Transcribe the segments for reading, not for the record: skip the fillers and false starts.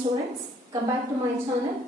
students, come back to my channel.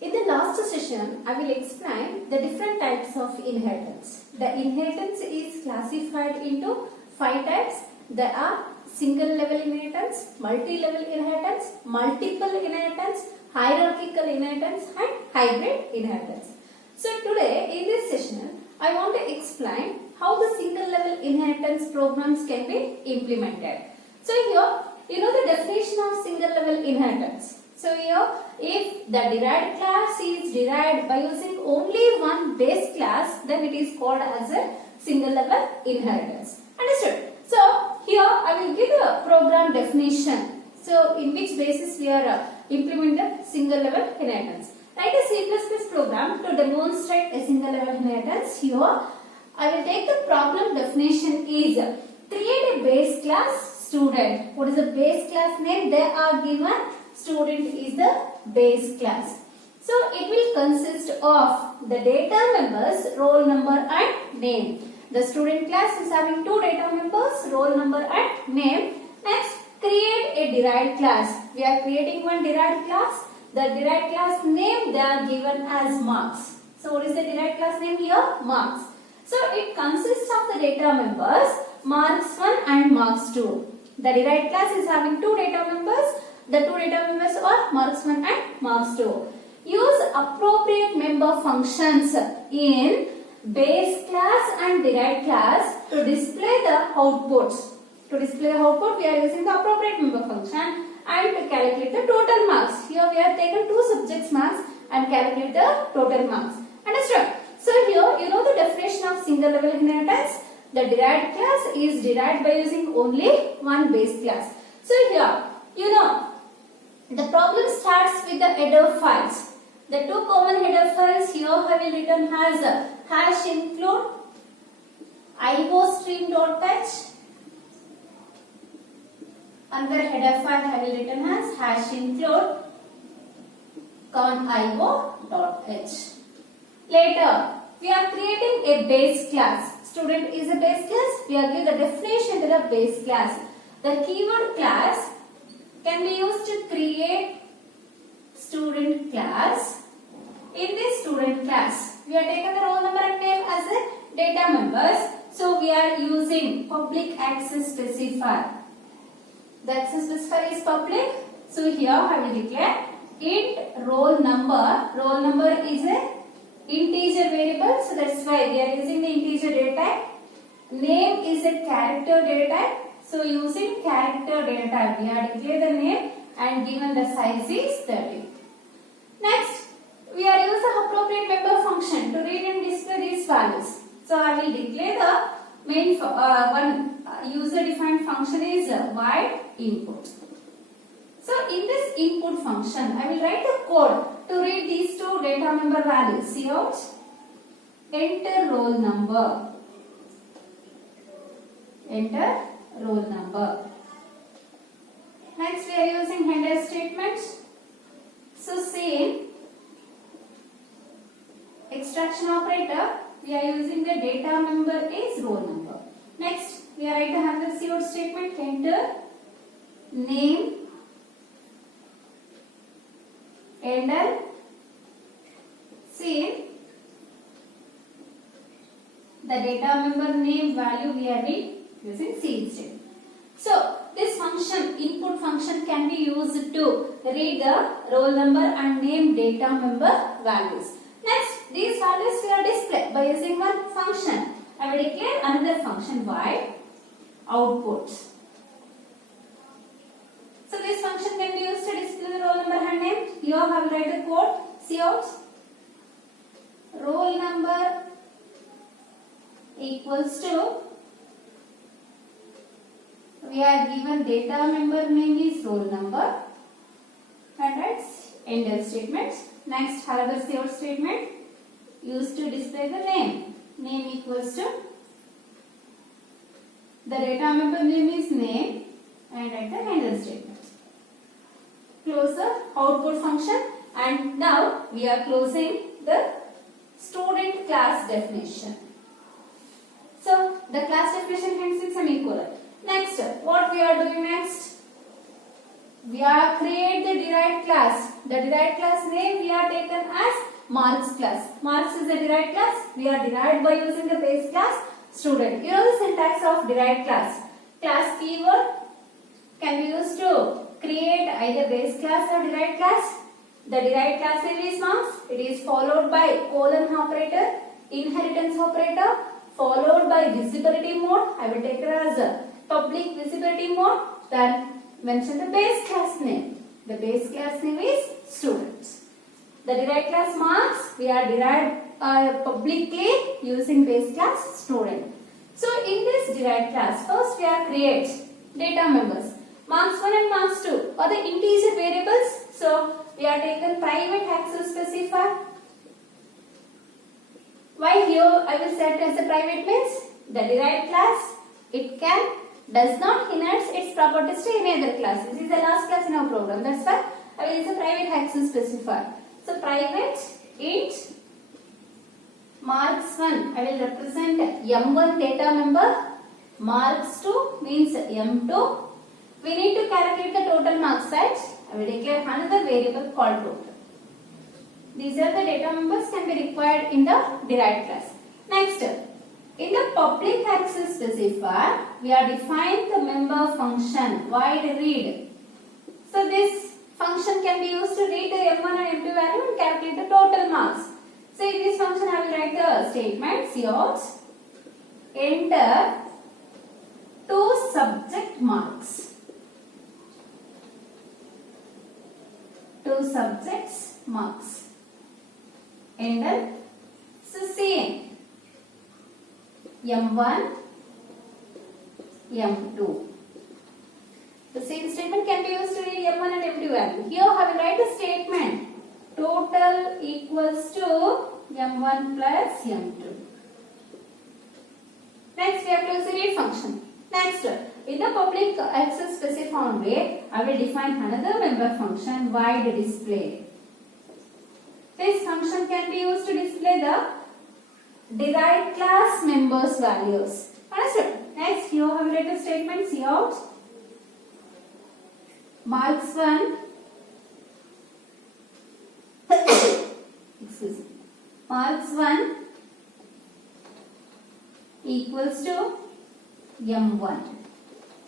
In the last session, I will explain the different types of inheritance. The inheritance is classified into 5 types. There are single level inheritance, multi-level inheritance, multiple inheritance, hierarchical inheritance and hybrid inheritance. So today in this session, I want to explain how the single level inheritance programs can be implemented. So here, you know the definition of single level inheritance. So here, if the derived class is derived by using only one base class, then it is called as a single level inheritance. Understood? So here I will give the program definition. So in which basis we are implementing single level inheritance. Write a C++ program to demonstrate a single level inheritance. Here I will take the problem definition is create a base class student. What is the base class name? They are given student is the base class. So it will consist of the data members, roll number and name. The student class is having 2 data members, roll number and name. Next, create a derived class. We are creating one derived class. The derived class name they are given as marks. So what is the derived class name here? Marks. So it consists of the data members marks 1 and marks 2. The derived class is having 2 data members. The 2 data members are marks 1 and marks 2. Use appropriate member functions in base class and derived class to display the outputs. To display the output, we are using the appropriate member function and to calculate the total marks. Here we have taken 2 subjects marks and calculate the total marks. Understood? So here you know the definition of single level inheritance. The derived class is derived by using only one base class. So here you know the problem starts with the header files. The 2 common header files here I will written as hash include iostream.h. Another header file I will written as hash include count.io.h. Later, we are creating a base class. Student is a base class. We are giving the definition to the base class. The keyword class can be used to create student class. In this student class, we are taking the roll number and name as a data members. So we are using public access specifier. The access specifier is public. So here I will declare int roll number. Roll number is a integer variable. So that's why we are using the integer data type. Name is a character data type. So using character data type, we have declared the name and given the size is 30. Next, we are using the appropriate member function to read and display these values. So I will declare the main one user defined function is void input. So in this input function, I will write the code to read these 2 data member values. See out, enter roll number, enter roll number. Next we are using header statements. So same extraction operator, we are using the data member is roll number. Next we are writing another cout statement, enter name, enter same the data member name value we are using C instead. So this function, input function can be used to read the roll number and name data member values. Next, these values we are displayed by using one function. I will declare another function void output. So this function can be used to display the roll number and name. Here I will write the code. See out, roll number equals to, we are given data member name is roll number and that's enter statement. Next another cout statement used to display the name. Name equals to, the data member name is name and at the enter statement. Close the output function and now we are closing the student class definition. So the class definition ends in semicolon. Next, what we are doing next? We are create the derived class. The derived class name we are taken as marks class. Marks is a derived class. We are derived by using the base class student. You know the syntax of derived class. Class keyword can be used to create either base class or derived class. The derived class name is marks. It is followed by colon operator, inheritance operator, followed by visibility mode. I will take it as a public visibility mode. Then mention the base class name. The base class name is students. The derived class marks we are derived publicly using base class student. So in this derived class, first we are create data members. Marks 1 and marks 2 are the integer variables. So we are taken private access specifier. Why here I will set as a private means the derived class does not inherit its properties to any other class. This is the last class in our program. That's why I will use a private access specifier. So private int marks 1 I will represent M1 data member. Marks 2 means M2. We need to calculate the total marks set. I will declare another variable called total. These are the data members can be required in the derived class. Next, in the public access specifier, we are defined the member function void read. So this function can be used to read the M1 and M2 value and calculate the total marks. So in this function I will write the statement cout enter 2 subject marks. 2 subjects marks. Enter. So same M1, M2. The same statement can be used to read M1 and M2 value. Here I will write the statement total equals to M1 plus M2. Next we have to use the read function. Next, in the public access specifier way, I will define another member function void display. This function can be used to display the derived class members values. Understood? Next, here I will write a statement cout marks 1 excuse me, marks 1 equals to M1.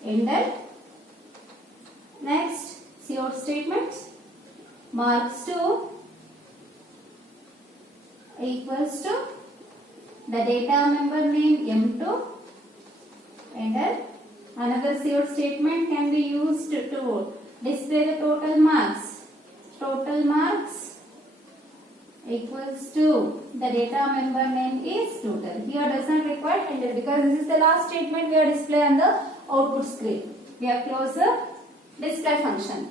Enter. Next, cout statement marks 2 equals to the data member name M2. Enter. Another cout statement can be used to display the total marks. Total marks equals to the data member name is total. Here does not require enter because this is the last statement we are displaying on the output screen. We have closed the display function.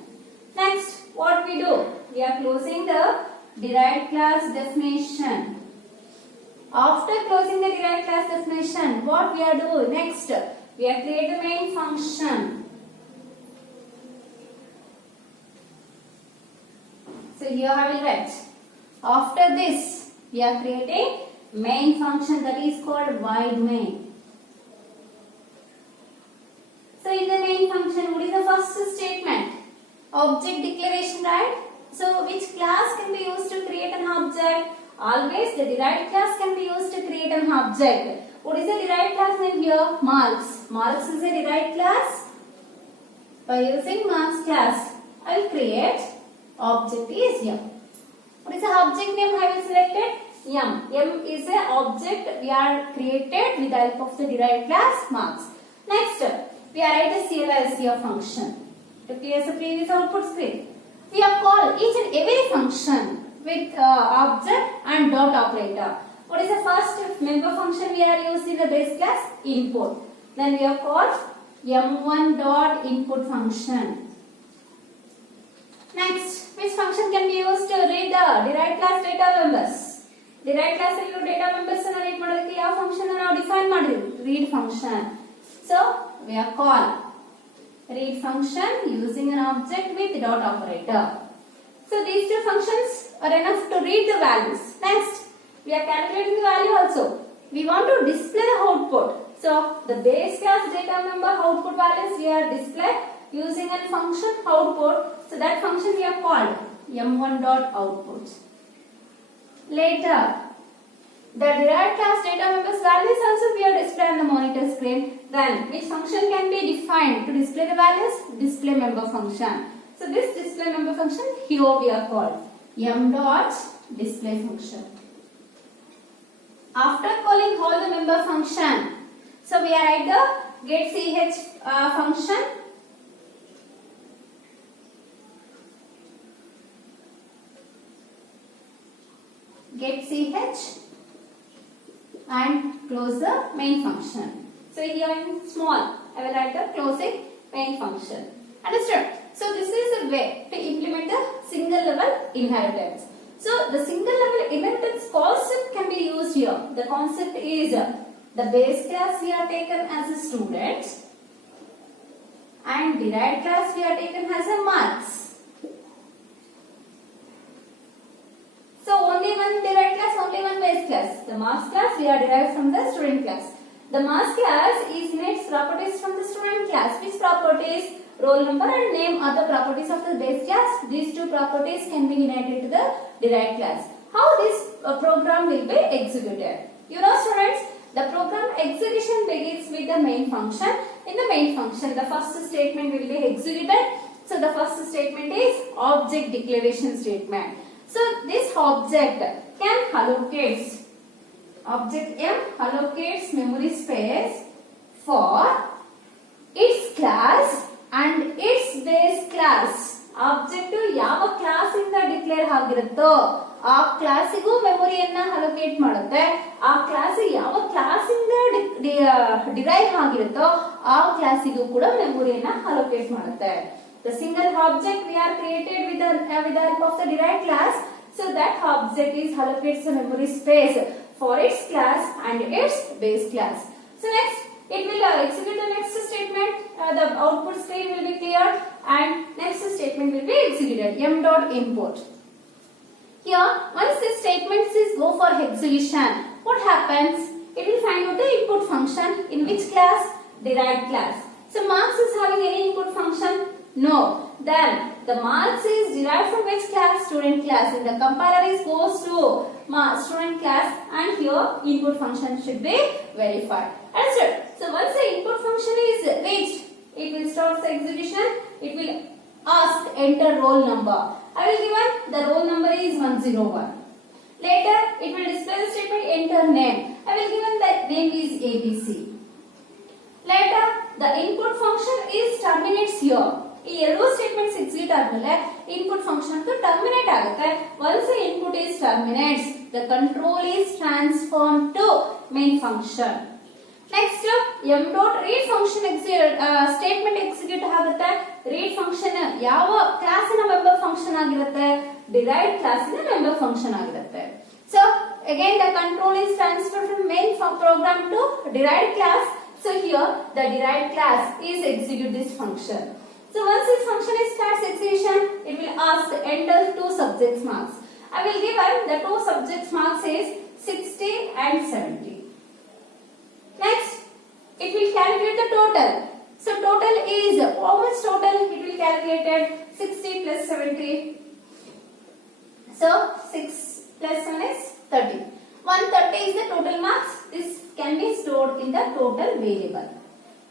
Next, what we do? We are closing the derived class definition. After closing the derived class definition, what we are doing next? We are creating the main function. So here I will write. After this, we are creating main function that is called void main. So in the main function, what is the first statement? Object declaration, right? So which class can be used to create an object? Always the derived class can be used to create an object. What is the derived class name here? Marks. Marks is a derived class. By using marks class, I will create object is M. What is the object name I will select it? M. M is an object we are created with the help of the derived class marks. Next, we are write the CLS here function to clear the previous output screen. We have called each and every function with object and dot operator. What is the first member function we are using in the base class? Input. Then we have called M1 dot input function. Next, which function can be used to read the derived class data members? Derived class data members ಅನ್ನು read ಮಾಡೋದಕ್ಕೆ ಯಾವ function ಅನ್ನು ನಾವು define ಮಾಡಿದ್ವಿ? Read function. So we have called read function using an object with dot operator. So these two functions are enough to read the values. Next, we are calculating the value also. We want to display the output. So the base class data member output values we are display using a function output. So that function we have called m1 dot output. Later, the derived class data members values also we are displayed on the monitor screen. Then which function can be defined to display the values? Display member function. So this display member function here we are called m dot display function. After calling all the member function, so we are at the get ch function. Get ch and close the main function. So here in small, I will write the closing main function. Understood? So this is a way to implement the single level inheritance. So the single level inheritance concept can be used here. The concept is the base class we are taken as a student and derived class we are taken as a marks. So only one derived class, only one base class. The marks class we are derived from the student class. The marks class is inherits properties from the student class. Which properties? Roll number and name are the properties of the base class. These two properties can be inherited to the derived class. How this program will be executed? You know students, the program execution begins with the main function. In the main function, the first statement will be executed. So the first statement is object declaration statement. So this object can allocate, object M allocates memory space for its class and its base class. Object ಯಾವ class ಇಂದ declare ಆಗಿರುತ್ತೋ ಆ ಕ್ಲಾಸಿಗೂ ಮೆಮೊರಿಯನ್ನ allocate ಮಾಡುತ್ತೆ. ಆ class ಯಾವ class ಇಂದ derive ಆಗಿರುತ್ತೋ ಆ ಕ್ಲಾಸಿಗೂ ಕೂಡ ಮೆಮೊರಿಯನ್ನ allocate ಮಾಡುತ್ತೆ. The single object we are created with the help of the derived class. So that object is allocates the memory space for its class and its base class. So next, it will execute the next statement. The output screen will be cleared and next statement will be executed. M dot import. Here, once this statement is go for execution, what happens? It will find out the input function in which class? Derived class. So marks is having any input function? No. Then the marks is derived from which class? Student class. And the compiler is goes to student class and here input function should be verified. Understood? So once the input function is reached, it will start the execution. It will ask enter roll number. I will given the roll number is 101. Later it will display the statement enter name. I will given that name is ABC. Later the input function is terminates here. ಈ ಎರಡು statements execute ಆದ್ಮೇಲೆ input function terminate ಆಗುತ್ತೆ. Once input is terminates the control is transform to main function. Next M dot read function statement execute ಆಗುತ್ತೆ. Read function ಯಾವ ಕ್ಲಾಸಿನ member function ಆಗಿರುತ್ತೆ? Derived ಕ್ಲಾಸಿನ member function ಆಗಿರುತ್ತೆ. So again the control is transferred from main program to derived class. So here the derived class is execute this function. So once this function is starts execution, it will ask enter two subjects marks. I will give the two subjects marks is 60 and 70. Next, it will calculate the total. So total is how much total? It will calculate 60 plus 70. So 6 plus 1 is 30. 130 is the total marks. This can be stored in the total variable.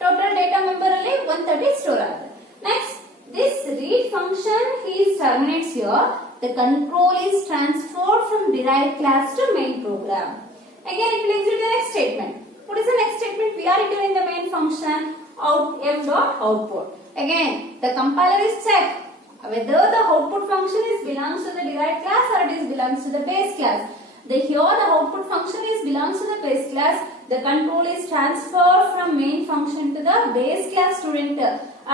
Total data member alli 130 store agute. Next, this read function is terminates here. The control is transferred from derived class to main program. Again, it will execute the next statement. What is the next statement? We are entering the main function out m dot output. Again, the compiler is check whether the output function is belongs to the derived class or it is belongs to the base class. Here the output function is belongs to the base class. The control is transferred from main function to the base class student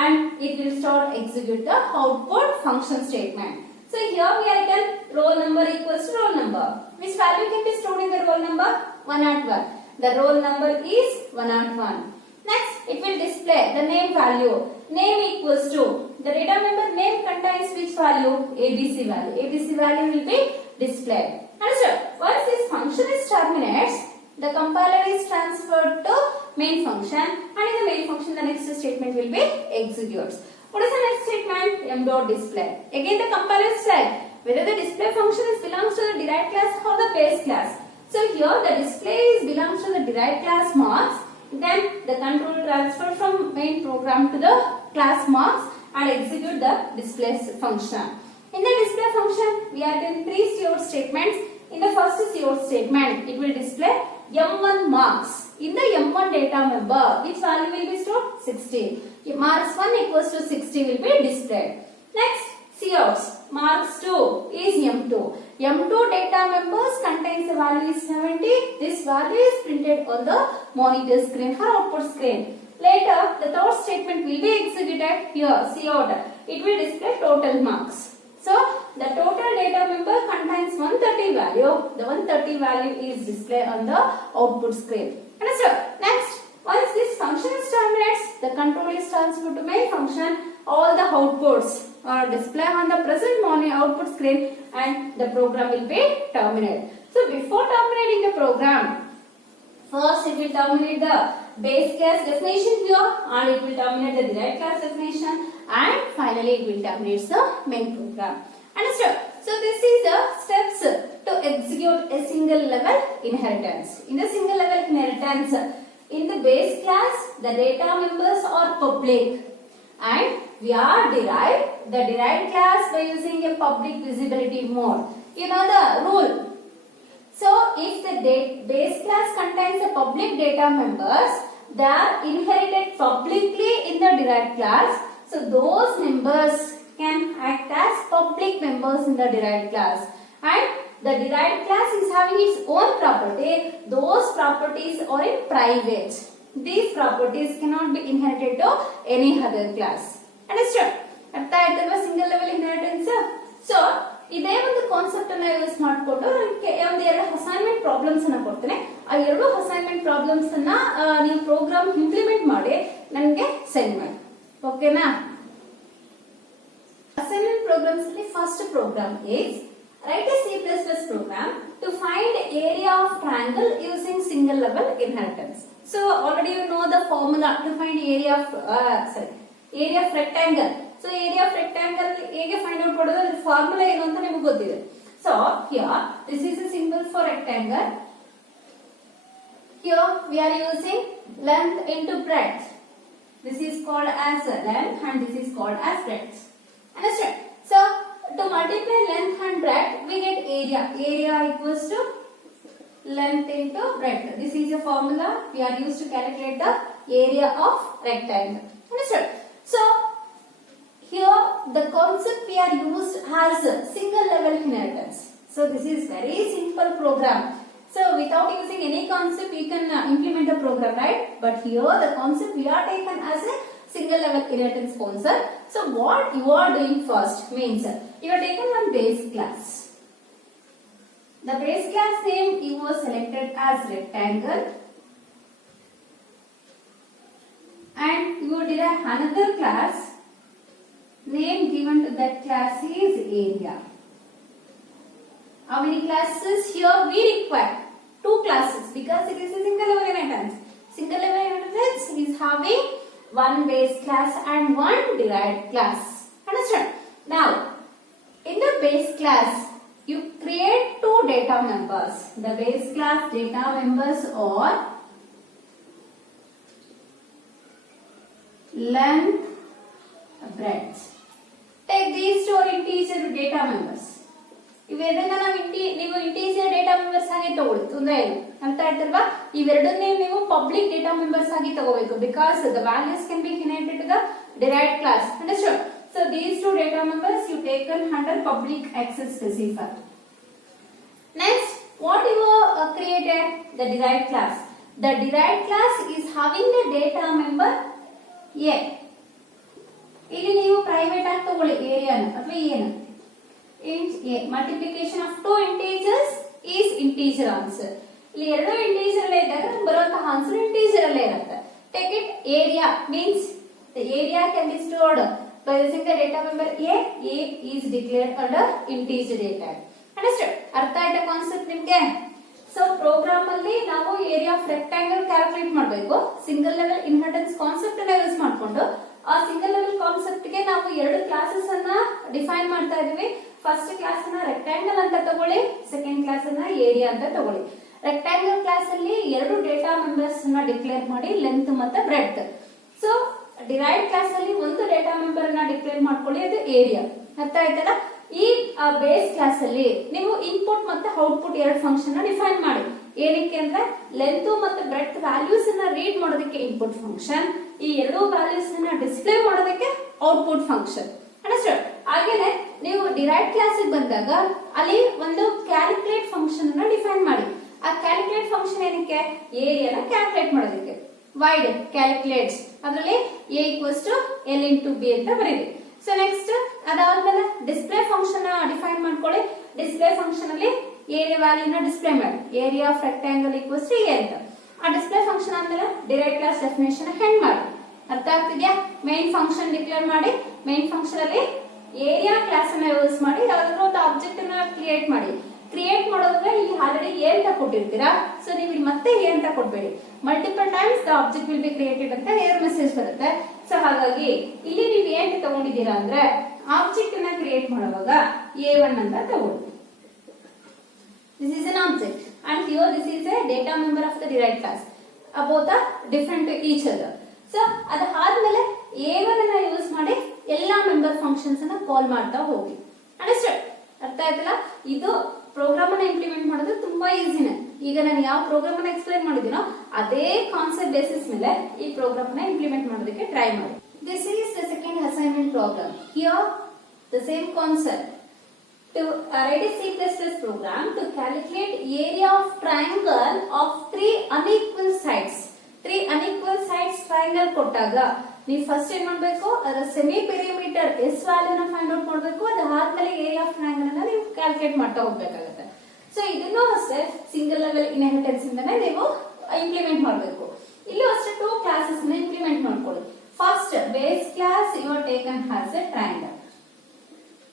and it will start execute the output function statement. So here we are written roll number equals to roll number. Which value can be stored in the roll number? 101. The roll number is 101. Next, it will display the name value. Name equals to the data member name contains which value? ABC value. ABC value will be displayed. Understood? Once this function is terminates, the compiler is transferred to main function and in the main function the next statement will be executes. What is the next statement? M dot display. Again the comparison type. Whether the display function belongs to the derived class or the base class. So here the display belongs to the derived class marks. Then the controller transfer from main program to the class marks and execute the display function. In the display function, we are doing 3 stored statements. In the first stored statement, it will display M1 marks. In the M1 data member, which value will be stored? 60. Marks 1 equals to 60 will be displayed. Next, Couts. Marks 2 is M2. M2 data members contains the value is 70. This value is printed on the monitor screen or output screen. Later, the third statement will be executed here. Cout. It will display total marks. So, the total data member contains 130 value. The 130 value is displayed on the output screen. Understood? Next, once this function is terminates, the control is transferred to main function. All the outputs are displayed on the present monitor output screen and the program will be terminated. So, before terminating the program, first it will terminate the base class definition here and it will terminate the derived class definition and finally it will terminate the main program. Understood? So this is the steps to execute a single level inheritance. In the single level inheritance, in the base class the data members are public and we are derived the derived class by using a public visibility mode. You know the rule. So, if the base class contains the public data members, they are inherited publicly in the derived class. So, those members can act as public members in the derived class. And the derived class is having its own property. Those properties are in private. These properties cannot be inherited to any other class. Understood? Single level inheritance. So, ಇದೇ ಒಂದು concept ಅನ್ನ use ಮಾಡಿಕೊಂಡು ಒಂದು ಎರಡು assignment problems ಅನ್ನ ಕೊಡ್ತೇನೆ. ಆ ಎರಡು ಅಸೈನ್ಮೆಂಟ್ ಪ್ರಾಬ್ಲಮ್ಸ್ ಅನ್ನ ನೀವು ಪ್ರೋಗ್ರಾಮ್ ಇಂಪ್ಲಿಮೆಂಟ್ ಮಾಡಿ ನನಗೆ ಸೆಂಡ್ ಮಾಡಿ. ಓಕೆನಾ? ಅಸೈನ್ಮೆಂಟ್ ಪ್ರೋಗ್ರಾಮ್ಸ್ ಅಲ್ಲಿ first program is write a C++ program to find area of triangle using single level inheritance. So already you know the formula to find area of rectangle. So area of rectangle ಹೇಗೆ find out ಮಾಡೋದು ಅದರ formula ಏನು ಅಂತ ನಿಮಗೆ ಗೊತ್ತಿದೆ. So here this is a symbol for rectangle. Here we are using length into breadth. This is called as length and this is called as breadth. Understand? So to multiply length and breadth we get area. Area equals to length into breadth. This is a formula we are used to calculate the area of rectangle. Understood? So here the concept we are used as single level inheritance. So this is very simple program. So without using any concept you can implement the program, right? But here the concept we are taken as a single level inheritance concept. So what you are doing first means you are taken one base class. The base class name you were selected as rectangle and you derive another class. Name given to that class is area. How many classes here we require? 2 classes because it is a single level inheritance. Single level inheritance is having one base class and one derived class. Understand? Now, in the base class, you create 2 data members. The base class data members are length, breadth. Take these 2 integer data members. ಇವೆರಡನ್ನ ನೀವು integer data members ಆಗಿ ತಗೊಳ್ಳಿ, ತೊಂದರೆ ಇಲ್ಲ ಅಂತ ಹೇಳ್ತಿಲ್ವಾ. ಇವೆರಡನ್ನೇ ನೀವು public data members ಆಗಿ ತಗೋಬೇಕು because the values can be inherited to the derived class. Understood? So these 2 data members you taken under public access specifier. Next what you created the derived class. The derived class is having the data member a. ಇಲ್ಲಿ ನೀವು private ಆಗಿ ತಗೊಳ್ಳಿ ಏರಿಯಾನ ಅಥವಾ ಏನು int a. Multiplication of 2 integers is integer answer. ಇಲ್ಲಿ ಎರಡು integer ಅಲ್ಲೇ ಇದ್ದಾಗ ಬರುವಂತಹ ಆನ್ಸರ್ ಇಂಟೀಜರ್ ಅಲ್ಲೇ ಇರುತ್ತೆ. Take it area means the area can be stored by using the data member a. A is declared under integer data. Understood? ಅರ್ಥ ಆಯ್ತಾ concept ನಿಮಗೆ? ಸೊ ಪ್ರೋಗ್ರಾಮ್ ಅಲ್ಲಿ ನಾವು ಏರಿಯಾ ಆಫ್ ರೆಕ್ಟಾಂಗಲ್ ಕ್ಯಾಲ್ಕುಲೇಟ್ ಮಾಡಬೇಕು. Single level inheritance concept ಅನ್ನ use ಮಾಡಿಕೊಂಡು ಆ single level concept ಗೆ ನಾವು ಎರಡು ಕ್ಲಾಸಸ್ ಅನ್ನ ಡಿಫೈನ್ ಮಾಡ್ತಾ ಇದೀವಿ. ಫಸ್ಟ್ ಕ್ಲಾಸ್ ಅನ್ನ ರೆಕ್ಟಾಂಗಲ್ ಅಂತ ತಗೊಳ್ಳಿ, ಸೆಕೆಂಡ್ ಕ್ಲಾಸ್ ಅನ್ನ ಏರಿಯಾ ಅಂತ ತಗೊಳ್ಳಿ. ರೆಕ್ಟಾಂಗಲ್ ಕ್ಲಾಸ್ ಅಲ್ಲಿ ಎರಡು ಡೇಟಾ ಮೆಂಬರ್ಸ್ ಅನ್ನ ಡಿಕ್ಲೇರ್ ಮಾಡಿ, ಲೆಂತ್ ಮತ್ತೆ ಬ್ರೆಡ್ತ್. ಸೊ ಡಿರೈವ್ಡ್ ಕ್ಲಾಸ್ ಅಲ್ಲಿ ಒಂದು ಡೇಟಾ ಮೆಂಬರ್ ಅನ್ನ ಡಿಕ್ಲೇರ್ ಮಾಡ್ಕೊಳ್ಳಿ, ಅದು ಏರಿಯಾ. ಅರ್ಥ ಆಯ್ತಲ್ಲ? ಈ ಬೇಸ್ ಕ್ಲಾಸ್ ಅಲ್ಲಿ ನೀವು ಇನ್ಪುಟ್ ಮತ್ತೆ ಔಟ್ಪುಟ್ ಎರಡು ಫಂಕ್ಷನ್ ಡಿಫೈನ್ ಮಾಡಿ. ಏನಕ್ಕೆ ಅಂದ್ರೆ ಲೆಂತ್ ಮತ್ತೆ ಬ್ರೆಡ್ತ್ ವ್ಯಾಲ್ಯೂಸ್ ಅನ್ನ ರೀಡ್ ಮಾಡೋದಕ್ಕೆ ಇನ್ಪುಟ್ ಫಂಕ್ಷನ್, ಈ ಎರಡು ವ್ಯಾಲ್ಯೂಸ್ ಅನ್ನ ಡಿಸ್ಪ್ಲೇ ಮಾಡೋದಕ್ಕೆ ಔಟ್ಪುಟ್ ಫಂಕ್ಷನ್. ಅಂಡರ್ಸ್ಟ್ಯಾಂಡ್? ಹಾಗೇನೆ ನೀವು ಡಿರೈವ್ಡ್ ಕ್ಲಾಸ್ ಬಂದಾಗ ಅಲ್ಲಿ ಒಂದು ಕ್ಯಾಲ್ಕುಲೇಟ್ ಫಂಕ್ಷನ್ ಅನ್ನ ಡಿಫೈನ್ ಮಾಡಿ. ಆ ಕ್ಯಾಲ್ಕುಲೇಟ್ ಫಂಕ್ಷನ್ ಏನಕ್ಕೆ? ಏರಿಯಾನ ಕ್ಯಾಲ್ಕುಲೇಟ್ ಮಾಡೋದಕ್ಕೆ. ವೈಡ್ ಕ್ಯಾಲ್ಕುಲೇಟ್ಸ್, ಅದರಲ್ಲಿ a = l × b ಅಂತ ಬರೀರಿ. ಸೊ ನೆಕ್ಸ್ಟ್ ಅದಾದ್ಮೇಲೆ ಡಿಸ್ಪ್ಲೇ ಫಂಕ್ಷನ್ ಡಿಫೈನ್ ಮಾಡ್ಕೊಳ್ಳಿ. ಡಿಸ್ಪ್ಲೇ ಫಂಕ್ಷನ್ ಅಲ್ಲಿ ಏರಿಯಾ ವ್ಯಾಲ್ಯೂನ ಡಿಸ್ಪ್ಲೇ ಮಾಡಿ. ಏರಿಯಾ ಆಫ್ ರೆಕ್ಟಾಂಗಲ್ = a ಅಂತ. ಆ ಡಿಸ್ಪ್ಲೇ ಫಂಕ್ಷನ್ ಆದ್ಮೇಲೆ ಡಿರೈವ್ಡ್ ಕ್ಲಾಸ್ ಡೆಫಿನೇಷನ್ ಹೆಂಗ್ ಮಾಡಿ. ಅರ್ಥ ಆಗ್ತಿದ್ಯಾ? ಮೇನ್ ಫಂಕ್ಷನ್ ಡಿಕ್ಲೇರ್ ಮಾಡಿ. ಮೇನ್ ಫಂಕ್ಷನ್ ಅಲ್ಲಿ ಏರಿಯಾ ಕ್ಲಾಸ್ ಅನ್ನ ಯೂಸ್ ಮಾಡಿ ಯಾವ್ದಾದ್ರು ಒಂದು ಆಬ್ಜೆಕ್ಟ್ ಅನ್ನ ಕ್ರಿಯೇಟ್ ಮಾಡಿ. ಕ್ರಿಯೇಟ್ ಮಾಡೋದ್ರೆ ಇಲ್ಲಿ ಆಲ್ರೆಡಿ a ಅಂತ ಕೊಟ್ಟಿರ್ತೀರಾ. ಸೊ ನೀವು ಇಲ್ಲಿ ಮತ್ತೆ a ಅಂತ ಕೊಡ್ಬೇಡಿ. Multiple times the object will be created ಅಂತ ಏರ್ ಮೆಸೇಜ್ ಬರುತ್ತೆ. ಸೊ ಹಾಗಾಗಿ ಇಲ್ಲಿ ನೀವು ಏನ್ ತಗೊಂಡಿದ್ದೀರಾ ಅಂದ್ರೆ ಆಬ್ಜೆಕ್ಟ್ ಅನ್ನ ಕ್ರಿಯೇಟ್ ಮಾಡುವಾಗ a1 ಅಂತ ತಗೊಳ್ಳಿ. This is an object and here this is a data member of the derived class. Both are different to each other. So ಅದಾದ್ಮೇಲೆ a1 ಅನ್ನ ಯೂಸ್ ಮಾಡಿ ಎಲ್ಲಾ ಮೆಂಬರ್ ಫಂಕ್ಷನ್ಸ್ ಅನ್ನ ಕಾಲ್ ಮಾಡ್ತಾ ಹೋಗಿ. ಅಂಡರ್ಸ್ಟ್ಯಾಂಡ್? ಅರ್ಥ ಆಯ್ತಲ್ಲ? ಇದು ಪ್ರೋಗ್ರಾಮ್ ಅನ್ನ ಇಂಪ್ಲಿಮೆಂಟ್ ಮಾಡೋದು ತುಂಬಾ ಈಸಿನೇ. ಈಗ ನಾನು ಯಾವ ಪ್ರೋಗ್ರಾಮ್ ಅನ್ನ ಎಕ್ಸ್ಪ್ಲೈನ್ ಮಾಡಿದ್ದೀನೋ ಅದೇ ಕಾನ್ಸೆಪ್ಟ್ ಬೇಸಿಸ್ ಮೇಲೆ ಈ ಪ್ರೋಗ್ರಾಮ್ ಅನ್ನ ಇಂಪ್ಲಿಮೆಂಟ್ ಮಾಡೋದಕ್ಕೆ ಟ್ರೈ ಮಾಡಿ. This is the second assignment problem. Here the same concept. To write a C++ program to calculate area of triangle of three unequal sides. Three unequal sides triangle ಕೊಟ್ಟಾಗ ನೀವು first ಏನ್ ಮಾಡಬೇಕು? ಅದರ semi perimeter S ವ್ಯಾಲ್ಯೂನ find out ಮಾಡಬೇಕು. ಅದಾದ್ಮೇಲೆ area of triangle ಅನ್ನ ನೀವು ಕ್ಯಾಲ್ಕುಲೇಟ್ ಮಾಡ್ತಾ ಹೋಗ್ಬೇಕಾಗುತ್ತೆ. ಸೊ ಇದನ್ನು ಅಷ್ಟೇ ಸಿಂಗಲ್ ಲೆವೆಲ್ ಇನ್ಹೆರಿಟೆನ್ಸ್ ಇಂದನೇ ನೀವು ಇಂಪ್ಲಿಮೆಂಟ್ ಮಾಡಬೇಕು. ಇಲ್ಲೂ ಅಷ್ಟೇ ಟೂ ಕ್ಲಾಸಸ್ ನ ಇಂಪ್ಲಿಮೆಂಟ್ ಮಾಡ್ಕೊಳ್ಳಿ. First base class you are taken has a triangle.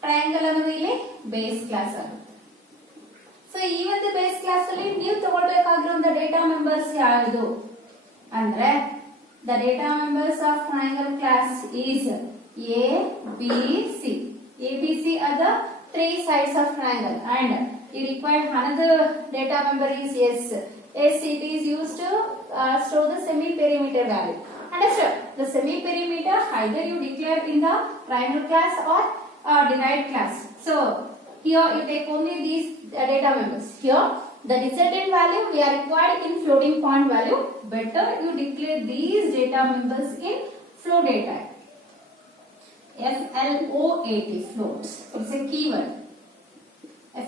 Triangle ಅನ್ನೋದು ಇಲ್ಲಿ ಬೇಸ್ ಕ್ಲಾಸ್ ಆಗುತ್ತೆ. ಸೊ ಈ ಒಂದು ಬೇಸ್ ಕ್ಲಾಸ್ ಅಲ್ಲಿ ನೀವು ತಗೊಳ್ಬೇಕಾಗಿರುವಂತ ಡೇಟಾ ಮೆಂಬರ್ಸ್ ಯಾವುದು ಅಂದ್ರೆ the data members of triangle class is a b c. a b c are the three sides of triangle and you require another data member is s. s it is used to store the semi perimeter value. Understood? The semi perimeter either you declare in the triangle class or derived class. So here you take only these data members. Here the resultant value we are required in floating point value. Better you declare these data members in float data. FLOAT, floats. It's a keyword.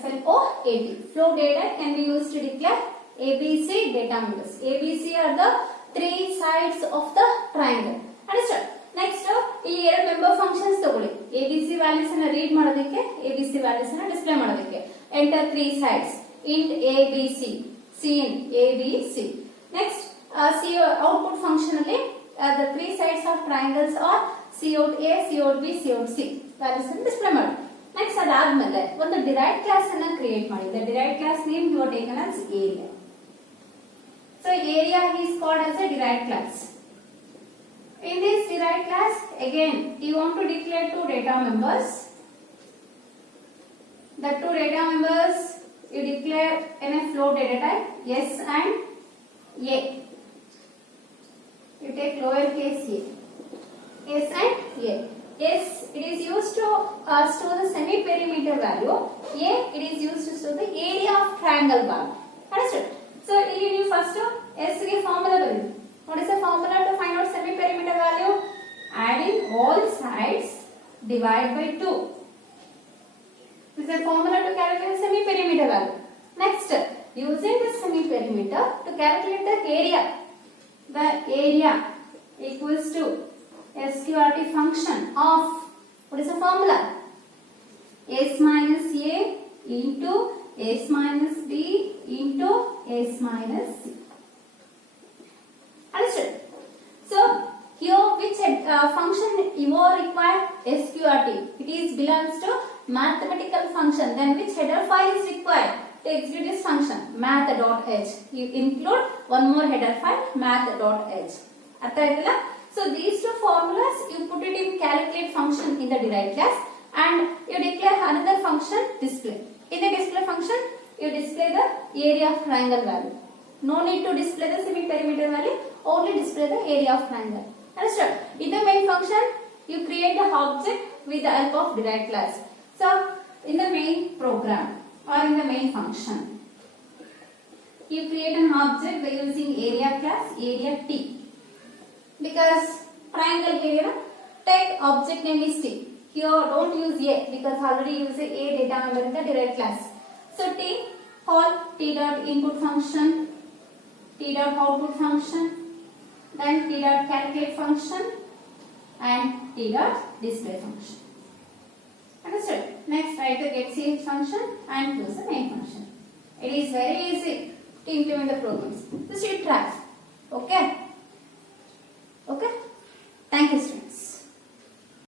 FLOAT, float data can be used to declare ABC data members. ABC are the three sides of the triangle. Understood? Next, ಇಲ್ಲಿ ಎರಡು member functions ತಗೊಳ್ಳಿ. ABC values ಅನ್ನ read ಮಾಡೋದಕ್ಕೆ, ABC values ಅನ್ನ display ಮಾಡೋದಕ್ಕೆ. Enter three sides. Int ABC, Cin ABC. Next, output function ಅಲ್ಲಿ the three sides of triangles are Cout A, Cout B, Cout C values ಅನ್ನು display ಮಾಡಿ. Next ಅದಾದ್ಮೇಲೆ ಒಂದು derived class ಅನ್ನ create ಮಾಡಿ. The derived class name you are taken as area. So area is called as a derived class. In this derived class, again you want to declare two data members. The two data members you declare in a float data type s and a. You take lowercase a. S and a. S it is used to store the semi perimeter value. A it is used to store the area of triangle value. Understood? So here you first s ಗೆ formula ಬರೆಯಿರಿ. What is the formula to find out semi perimeter value? Adding all sides divide by 2. This is a formula to calculate semi perimeter value. Next, using the semi perimeter to calculate the area. The area equals to SQRT function of, what is the formula? S minus A into S minus B into S minus C. Understood? So here which function you are required? SQRT. It is belongs to mathematical function. Then which header file is required to execute this function? Math.h. You include one more header file, math.h. ಅರ್ಥ ಆಯ್ತಲ್ಲ? So these two formulas you put it in calculate function in the derived class and you declare another function display. In the display function you display the area of triangle value. No need to display the semi-perimeter value, only display the area of triangle. Understood? In the main function you create the object with the help of derived class. So in the main program or in the main function you create an object by using area class area T. Because triangle here, take object name is T. Here don't use A because already use A data member in the derived class. So T, call T dot input function, T dot output function, then T dot calculate function and T dot display function. Understood? Next write the getCH function and use the main function. It is very easy to implement the programs. Just you try. Okay? Okay? Thank you, students.